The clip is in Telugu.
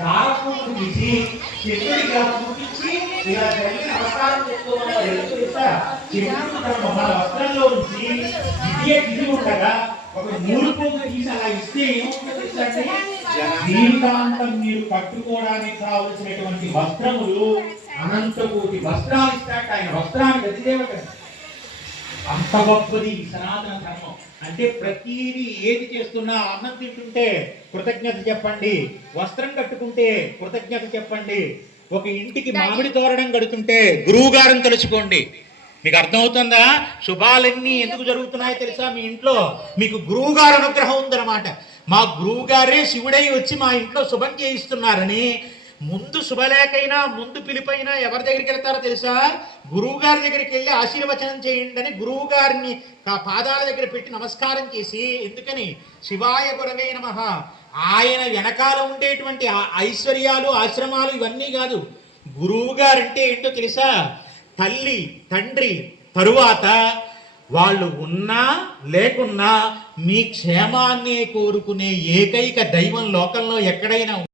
దారపును తీసి చంద్రుడికి ఇలా చూపించి ఇలా తల్లి నమస్కారం చేసుకోమన్నారు ఎందుకు తెలుసా చంద్రుడు తన మన వస్త్రంలో నుంచి విద్య తిరిగి ఉండగా ఒక మూడు పొంగు తీసి అలా ఇస్తే ఏమవుతుందో జీవితాంతం మీరు కట్టుకోవడానికి కావలసినటువంటి వస్త్రములు అనంతకోటి వస్త్రాలు ఇస్తాట ఆయన వస్త్రాన్ని గతిదేవత అంత గొప్పది సనాతన ధర్మం. అంటే ప్రతిదీ ఏది చేస్తున్నా అన్నం తింటుంటే కృతజ్ఞత చెప్పండి. వస్త్రం కట్టుకుంటే కృతజ్ఞత చెప్పండి. ఒక ఇంటికి మామిడి తోరణం కడుతుంటే గురువు గారిని తలుచుకోండి మీకు అర్థమవుతుందా? శుభాలన్నీ ఎందుకు జరుగుతున్నాయో తెలుసా? మీ ఇంట్లో మీకు గురువు గారి అనుగ్రహం ఉందన్నమాట. మా గురువు గారే శివుడై వచ్చి మా ఇంట్లో శుభం చేయిస్తున్నారని ముందు శుభలేఖైనా ముందు పిలిపైనా ఎవరి దగ్గరికి వెళ్తారో తెలుసా? గురువు గారి దగ్గరికి వెళ్ళి ఆశీర్వచనం చేయండి అని గురువు గారిని ఆ పాదాల దగ్గర పెట్టి నమస్కారం చేసి ఎందుకని? శివాయ గురవే నమ. ఆయన వెనకాల ఉండేటువంటి ఐశ్వర్యాలు ఆశ్రమాలు ఇవన్నీ కాదు. గురువు గారంటే ఏంటో తెలుసా? తల్లి తండ్రి తరువాత వాళ్ళు ఉన్నా లేకున్నా మీ క్షేమాన్నే కోరుకునే ఏకైక దైవం లోకంలో ఎక్కడైనా